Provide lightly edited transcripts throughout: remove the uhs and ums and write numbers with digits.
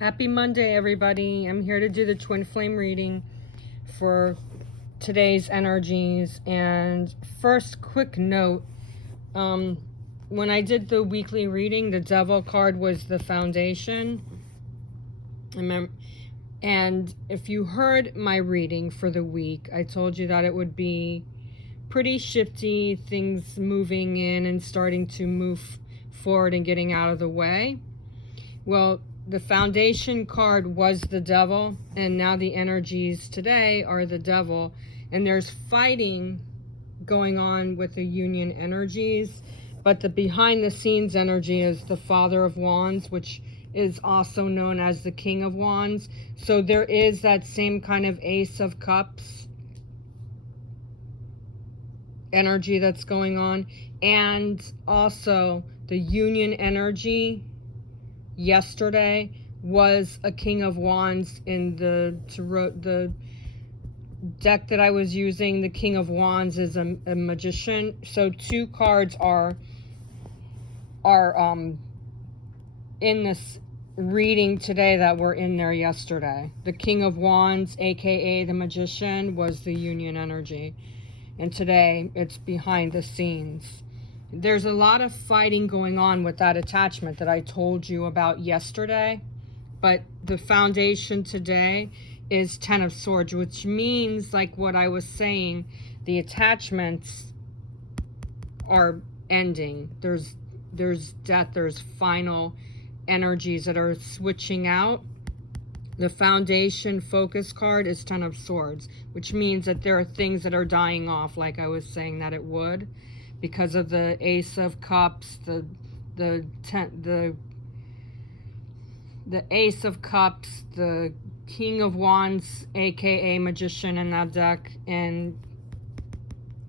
Happy Monday, everybody. I'm here to do the twin flame reading for today's energies. And first, quick note, when I did the weekly reading, the devil card was the foundation. And if you heard my reading for the week, I told you that it would be pretty shifty, things moving in and starting to move forward and getting out of the way. Well, the foundation card was the devil, and now the energies today are the devil, and there's fighting going on with the union energies, but the behind the scenes energy is the Father of Wands, which is also known as the King of Wands. So there is that same kind of Ace of Cups energy that's going on, and also the union energy yesterday was a King of Wands in the deck that I was using. The King of Wands is a magician. So two cards are in this reading today that were in there yesterday. The King of Wands, aka the magician, was the union energy, and today it's behind the scenes. There's a lot of fighting going on with that attachment that I told you about yesterday, but the foundation today is Ten of Swords, which means, like what I was saying, the attachments are ending. There's death, there's final energies that are switching out. The foundation focus card is Ten of Swords, which means that there are things that are dying off, like I was saying that it would, because of the Ace of Cups, the Ace of Cups, the King of Wands, aka magician in that deck, and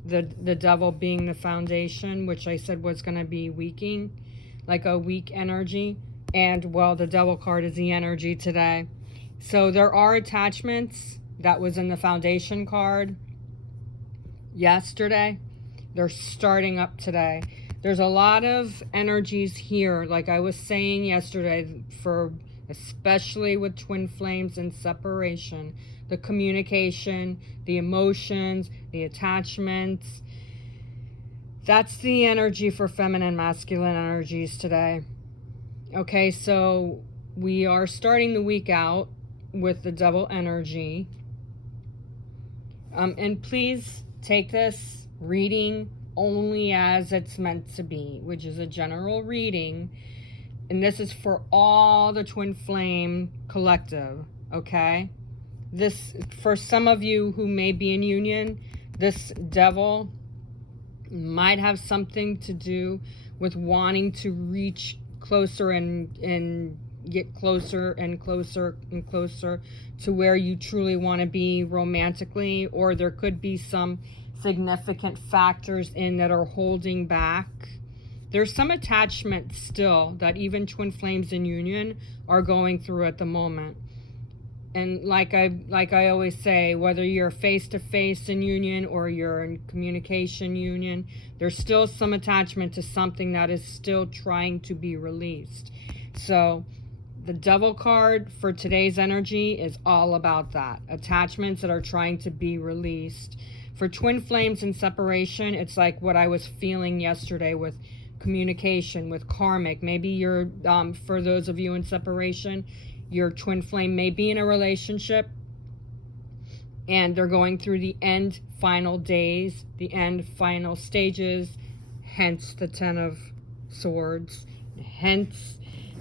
the devil being the foundation, which I said was going to be weakening, like a weak energy. And well, the devil card is the energy today. So there are attachments that was in the foundation card yesterday. They're starting up today. There's a lot of energies here, like I was saying yesterday, for especially with twin flames and separation, the communication, the emotions, the attachments. That's the energy for feminine, masculine energies today. Okay, so we are starting the week out with the devil energy. And please take this reading only as it's meant to be, which is a general reading, and this is for all the twin flame collective. Okay, this, for some of you who may be in union, this devil might have something to do with wanting to reach closer and get closer and closer and closer to where you truly want to be romantically, or there could be some significant factors in that are holding back. There's some attachment still that even twin flames in union are going through at the moment. And like I always say, whether you're face-to-face in union or you're in communication union, there's still some attachment to something that is still trying to be released. So the devil card for today's energy is all about that. Attachments that are trying to be released. For twin flames and separation, it's like what I was feeling yesterday with communication, with karmic. Maybe you're, for those of you in separation, your twin flame may be in a relationship and they're going through the end final days, the end final stages, hence the Ten of Swords, hence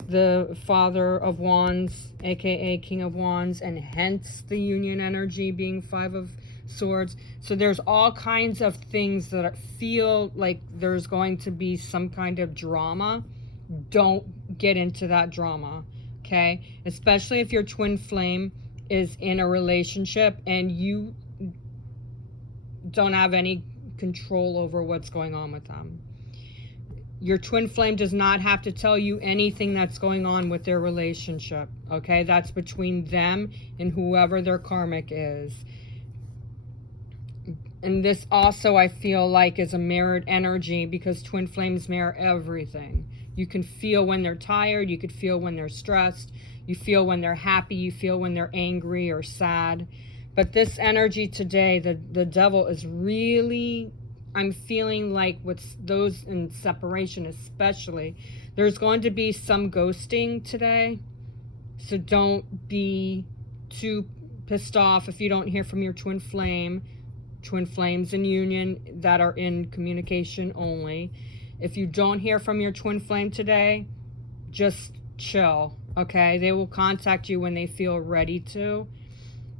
the Father of Wands, aka King of Wands, and hence the union energy being Five of Swords. So there's all kinds of things that feel like there's going to be some kind of drama. Don't get into that drama, okay? Especially if your twin flame is in a relationship and you don't have any control over what's going on with them. Your twin flame does not have to tell you anything that's going on with their relationship, okay? That's between them and whoever their karmic is. And this also, I feel like, is a mirrored energy, because twin flames mirror everything. You can feel when they're tired. You could feel when they're stressed. You feel when they're happy. You feel when they're angry or sad. But this energy today, the devil is really, I'm feeling like with those in separation especially, there's going to be some ghosting today. So don't be too pissed off if you don't hear from your twin flames in union that are in communication only. If you don't hear from your twin flame today, just chill, okay? They will contact you when they feel ready to.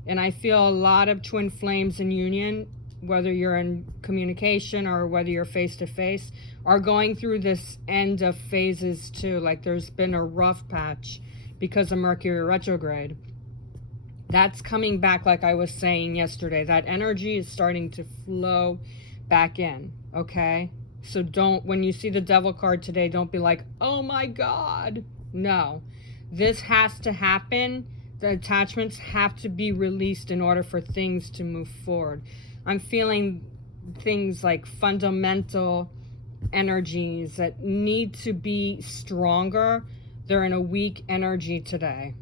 And I feel a lot of twin flames in union, whether you're in communication or whether you're face-to-face, are going through this end of phases too. Like there's been a rough patch because of Mercury retrograde. That's coming back, like I was saying yesterday. That energy is starting to flow back in, okay? So don't, when you see the devil card today, don't be like, oh my God. No, this has to happen. The attachments have to be released in order for things to move forward. I'm feeling things like fundamental energies that need to be stronger. They're in a weak energy today.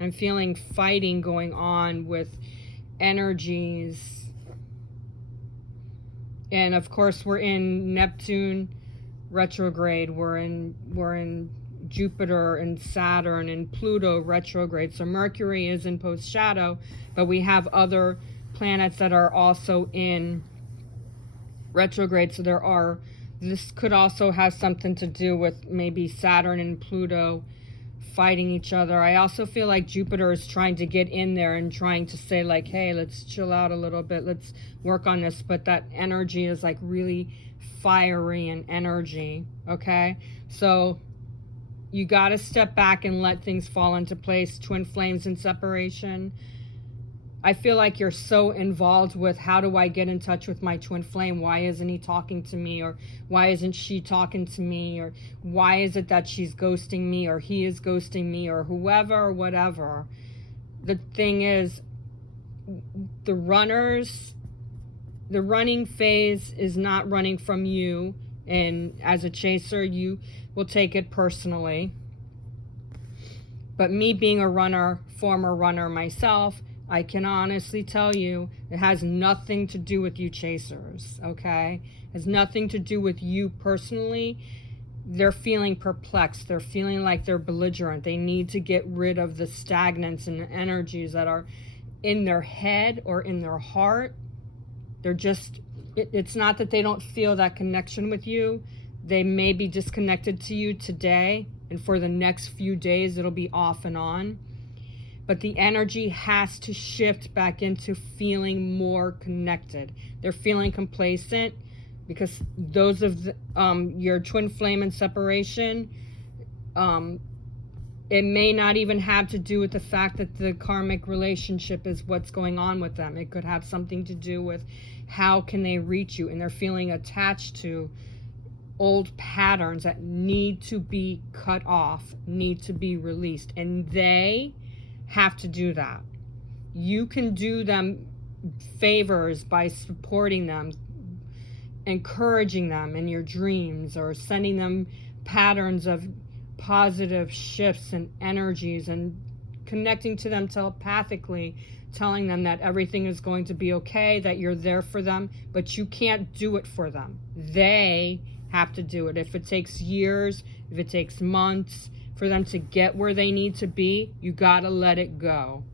I'm feeling fighting going on with energies. And of course, we're in Neptune retrograde. We're in Jupiter and Saturn and Pluto retrograde. So Mercury is in post shadow, but we have other planets that are also in retrograde. So this could also have something to do with maybe Saturn and Pluto fighting each other. I also feel like Jupiter is trying to get in there and trying to say like, hey, let's chill out a little bit, let's work on this. But that energy is like really fiery and energy, okay? So you got to step back and let things fall into place. Twin flames in separation. I feel like you're so involved with how do I get in touch with my twin flame? Why isn't he talking to me? Or why isn't she talking to me? Or why is it that she's ghosting me or he is ghosting me or whoever or whatever? The thing is, the running phase is not running from you. And as a chaser, you will take it personally. But me being a runner, former runner myself, I can honestly tell you it has nothing to do with you chasers, okay? It has nothing to do with you personally. They're feeling perplexed. They're feeling like they're belligerent. They need to get rid of the stagnants and the energies that are in their head or in their heart. They're just, it's not that they don't feel that connection with you. They may be disconnected to you today, and for the next few days it'll be off and on. But the energy has to shift back into feeling more connected. They're feeling complacent because those of your twin flame in separation, it may not even have to do with the fact that the karmic relationship is what's going on with them. It could have something to do with how can they reach you, and they're feeling attached to old patterns that need to be cut off, need to be released, and they have to do that. You can do them favors by supporting them, encouraging them in your dreams, or sending them patterns of positive shifts and energies, and connecting to them telepathically, telling them that everything is going to be okay, that you're there for them, but you can't do it for them. They have to do it. If it takes years, if it takes months for them to get where they need to be, you gotta let it go.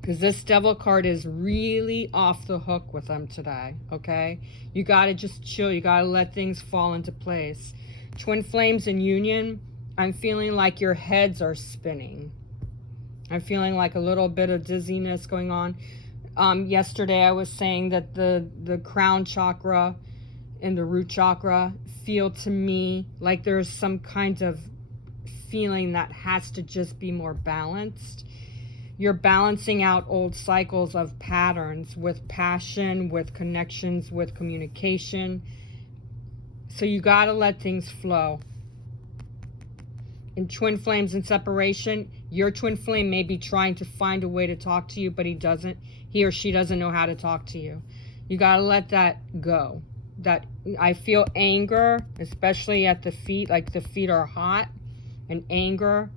Because this devil card is really off the hook with them today, okay? You gotta just chill. You gotta let things fall into place. Twin flames in union, I'm feeling like your heads are spinning. I'm feeling like a little bit of dizziness going on. Yesterday I was saying that the crown chakra and the root chakra feel to me like there's some kind of feeling that has to just be more balanced. You're balancing out old cycles of patterns with passion, with connections, with communication. So you got to let things flow. In twin flames in separation, your twin flame may be trying to find a way to talk to you, but he or she doesn't know how to talk to you. You got to let that go. that I feel anger, especially at the feet, like the feet are hot, and anger.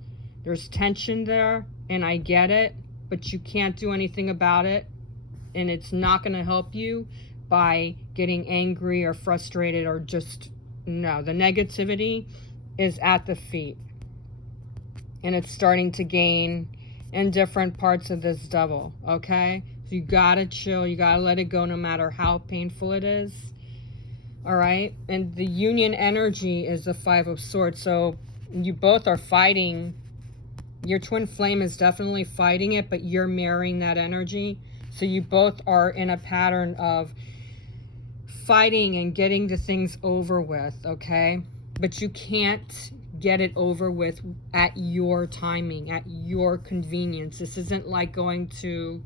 There's tension there, and I get it, but you can't do anything about it, and it's not going to help you by getting angry or frustrated or just, no. The negativity is at the feet, and it's starting to gain in different parts of this devil, okay? So you gotta chill, you gotta let it go no matter how painful it is, all right? And the union energy is the Five of Swords, so you both are fighting. Your twin flame is definitely fighting it, but you're mirroring that energy. So you both are in a pattern of fighting and getting the things over with, okay? But you can't get it over with at your timing, at your convenience. This isn't like going to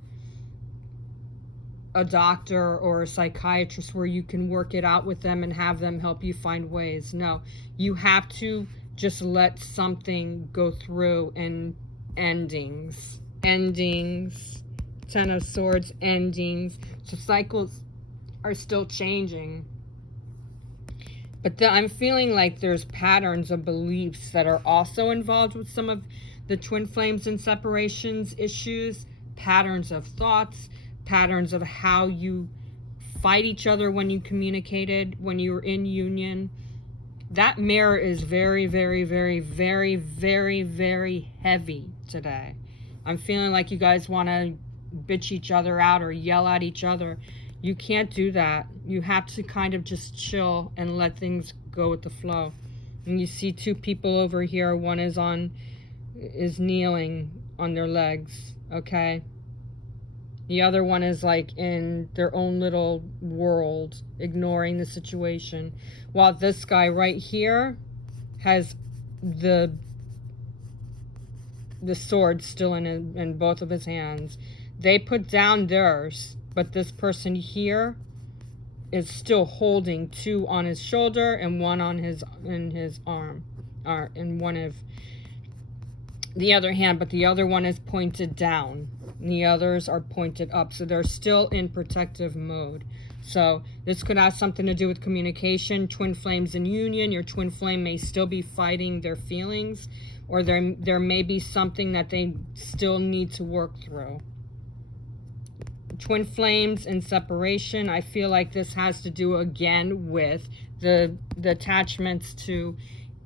a doctor or a psychiatrist where you can work it out with them and have them help you find ways. No, you have to just let something go through, and endings, Ten of Swords, endings. So cycles are still changing. But I'm feeling like there's patterns of beliefs that are also involved with some of the twin flames and separations issues, patterns of thoughts, patterns of how you fight each other when you communicated, when you were in union. That mirror is very, very, very, very, very, very heavy today. I'm feeling like you guys want to bitch each other out or yell at each other. You can't do that. You have to kind of just chill and let things go with the flow. And you see two people over here. One is kneeling on their legs, okay? The other one is like in their own little world, ignoring the situation. While this guy right here has the sword still in both of his hands. They put down theirs, but this person here is still holding two on his shoulder and one on his arm, or in one of the other hand, but the other one is pointed down. And the others are pointed up, so they're still in protective mode. So this could have something to do with communication, twin flames in union. Your twin flame may still be fighting their feelings, or there may be something that they still need to work through. Twin flames and separation, I feel like this has to do again with the attachments to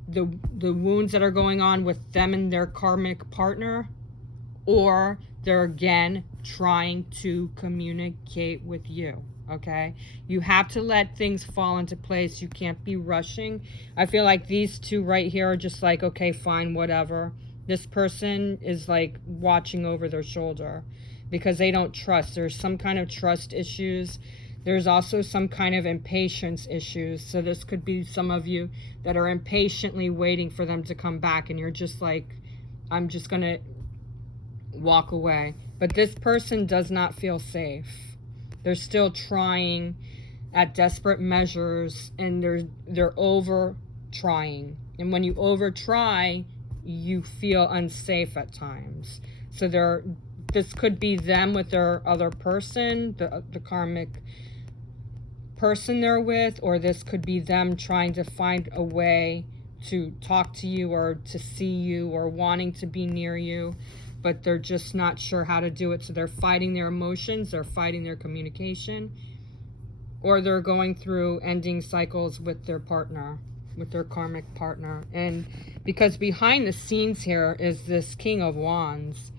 the wounds that are going on with them and their karmic partner, or they're again trying to communicate with you, okay? You have to let things fall into place. You can't be rushing. I feel like these two right here are just like, okay, fine, whatever. This person is like watching over their shoulder because they don't trust. There's some kind of trust issues. There's also some kind of impatience issues. So this could be some of you that are impatiently waiting for them to come back, and you're just like, I'm just going to walk away. But this person does not feel safe. They're still trying at desperate measures, and they're over trying. And when you over try, you feel unsafe at times. So this could be them with their other person, the karmic person they're with, or this could be them trying to find a way to talk to you or to see you or wanting to be near you, but they're just not sure how to do it. So they're fighting their emotions, they're fighting their communication, or they're going through ending cycles with their partner, with their karmic partner. And because behind the scenes here is this King of Wands,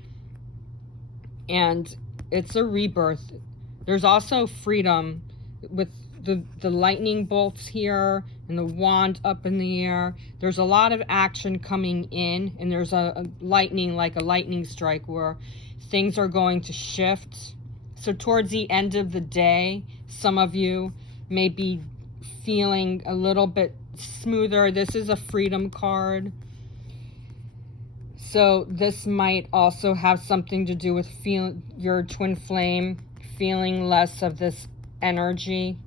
and it's a rebirth. There's also freedom with the lightning bolts here and the wand up in the air. There's a lot of action coming in, and there's a lightning, like a lightning strike, where things are going to shift. So towards the end of the day, some of you may be feeling a little bit smoother. This is a freedom card. So this might also have something to do with your twin flame feeling less of this energy.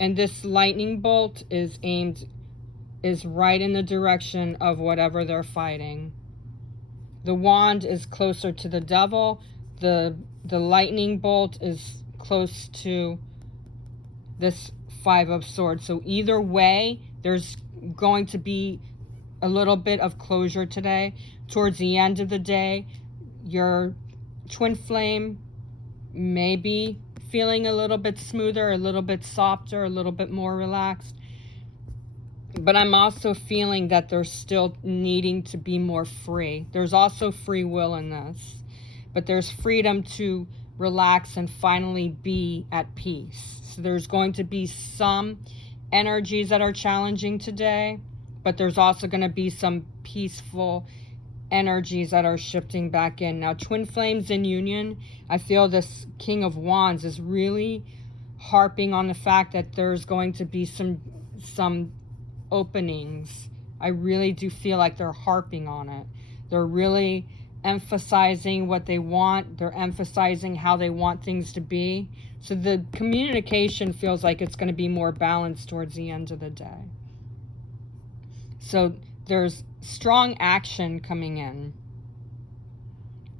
And this lightning bolt is right in the direction of whatever they're fighting. The wand is closer to the devil. The lightning bolt is close to this Five of Swords. So either way, there's going to be a little bit of closure today. Towards the end of the day, your twin flame may be feeling a little bit smoother, a little bit softer, a little bit more relaxed. But I'm also feeling that they're still needing to be more free. There's also free will in this. But there's freedom to relax and finally be at peace. So there's going to be some energies that are challenging today, but there's also going to be some peaceful energies that are shifting back in. Now, twin flames in union, I feel this King of Wands is really harping on the fact that there's going to be some openings. I really do feel like they're harping on it. They're really emphasizing what they want. They're emphasizing how they want things to be. So the communication feels like it's going to be more balanced towards the end of the day. So there's strong action coming in.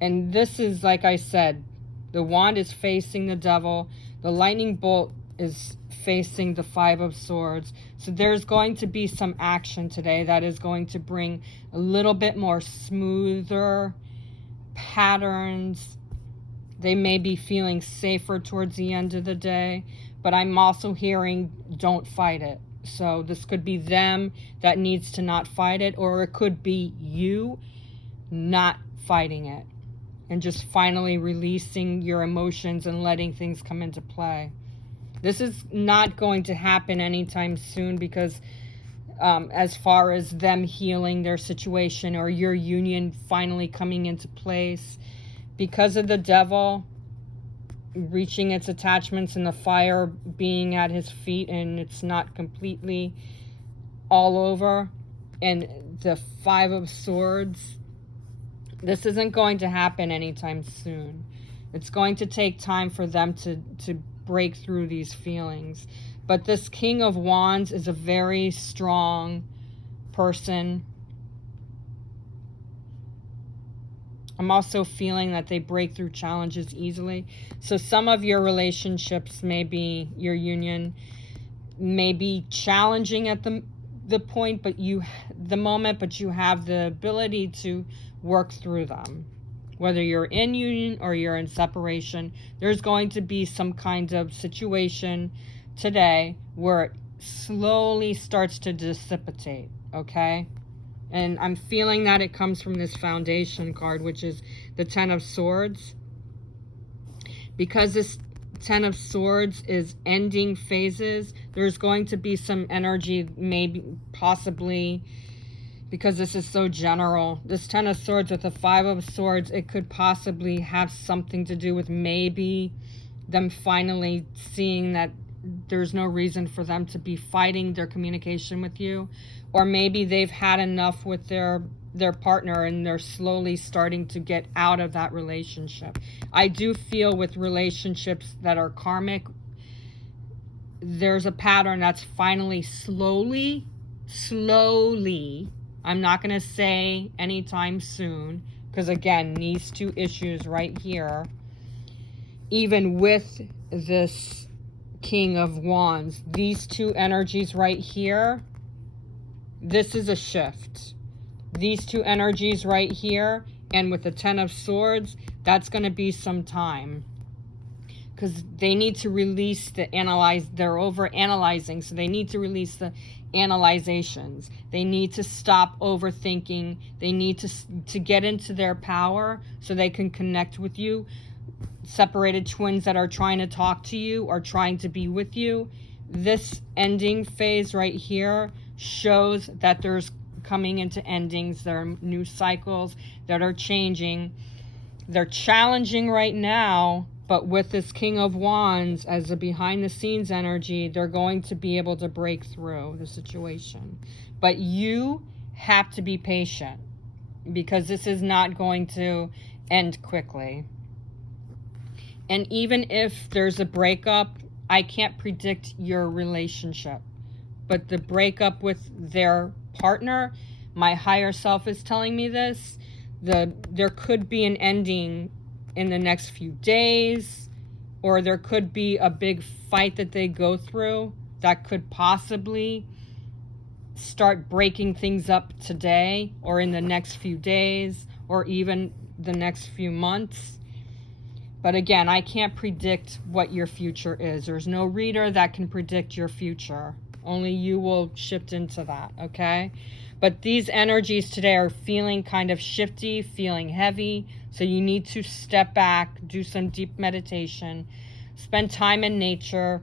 And this is, like I said, the wand is facing the devil. The lightning bolt is facing the Five of Swords. So there's going to be some action today that is going to bring a little bit more smoother patterns. They may be feeling safer towards the end of the day, but I'm also hearing don't fight it. So this could be them that needs to not fight it, or it could be you not fighting it and just finally releasing your emotions and letting things come into play. This is not going to happen anytime soon because as far as them healing their situation or your union finally coming into place, because of the devil reaching its attachments and the fire being at his feet and it's not completely all over, and the Five of Swords, this isn't going to happen anytime soon. It's going to take time for them to break through these feelings. But this King of Wands is a very strong person. I'm also feeling that they break through challenges easily. So some of your relationships, maybe your union, may be challenging at the moment, but you have the ability to work through them. Whether you're in union or you're in separation, there's going to be some kind of situation today where it slowly starts to dissipate, okay? And I'm feeling that it comes from this foundation card, which is the Ten of Swords. Because this Ten of Swords is ending phases, there's going to be some energy, maybe, possibly, because this is so general. This Ten of Swords with the Five of Swords, it could possibly have something to do with maybe them finally seeing that there's no reason for them to be fighting their communication with you. Or maybe they've had enough with their partner and they're slowly starting to get out of that relationship. I do feel with relationships that are karmic, there's a pattern that's finally slowly, I'm not going to say anytime soon, because again, these two issues right here, even with this King of Wands, these two energies right here, this is a shift. These two energies right here, and with the Ten of Swords, that's going to be some time. Because they need to release they're over-analyzing, so they need to release the analyzations. They need to stop overthinking. They need to get into their power so they can connect with you. Separated twins that are trying to talk to you or trying to be with you. This ending phase right here shows that there's coming into endings. There are new cycles that are changing. They're challenging right now, but with this King of Wands as a behind the scenes energy, they're going to be able to break through the situation. But you have to be patient because this is not going to end quickly. And even if there's a breakup, I can't predict your relationship. But the breakup with their partner, my higher self is telling me this, there could be an ending in the next few days, or there could be a big fight that they go through that could possibly start breaking things up today or in the next few days or even the next few months. But again, I can't predict what your future is. There's no reader that can predict your future. Only you will shift into that, okay? But these energies today are feeling kind of shifty, feeling heavy. So you need to step back, do some deep meditation, spend time in nature.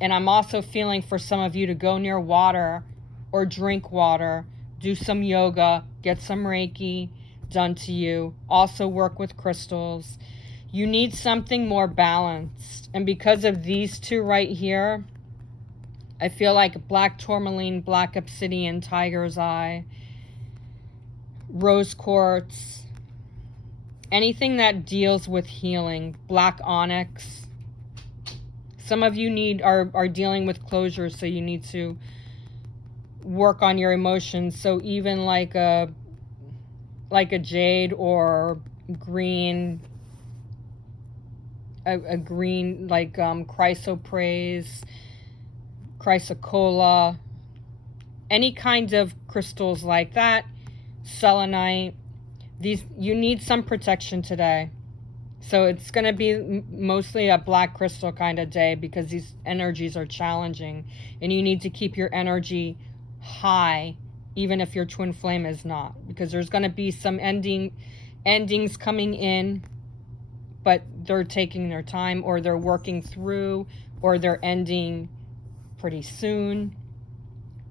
And I'm also feeling for some of you to go near water or drink water, do some yoga, get some Reiki done to you. Also work with crystals. You need something more balanced. And because of these two right here, I feel like black tourmaline, black obsidian, tiger's eye, rose quartz, anything that deals with healing, black onyx. Some of you are dealing with closure, so you need to work on your emotions. So even like a jade or green, a green like chrysoprase, chrysocolla, any kind of crystals like that, selenite. These, you need some protection today. So it's going to be mostly a black crystal kind of day because these energies are challenging, and you need to keep your energy high even if your twin flame is not, because there's going to be some endings coming in, but they're taking their time, or they're working through, or they're ending pretty soon,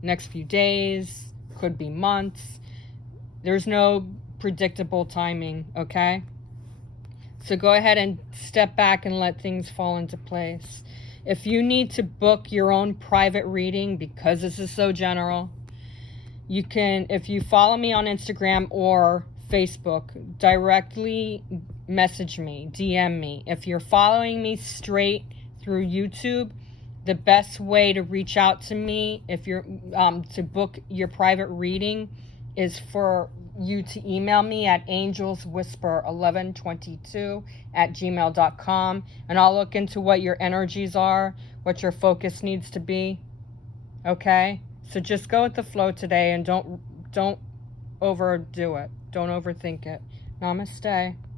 next few days, could be months. There's no predictable timing, okay? So go ahead and step back and let things fall into place. If you need to book your own private reading, because this is so general, you can, if you follow me on Instagram or Facebook, directly message me, DM me. If you're following me straight through YouTube, the best way to reach out to me if you're to book your private reading is for you to email me at angelswhisper1122@gmail.com, and I'll look into what your energies are, what your focus needs to be. Okay? So just go with the flow today, and don't overdo it. Don't overthink it. Namaste.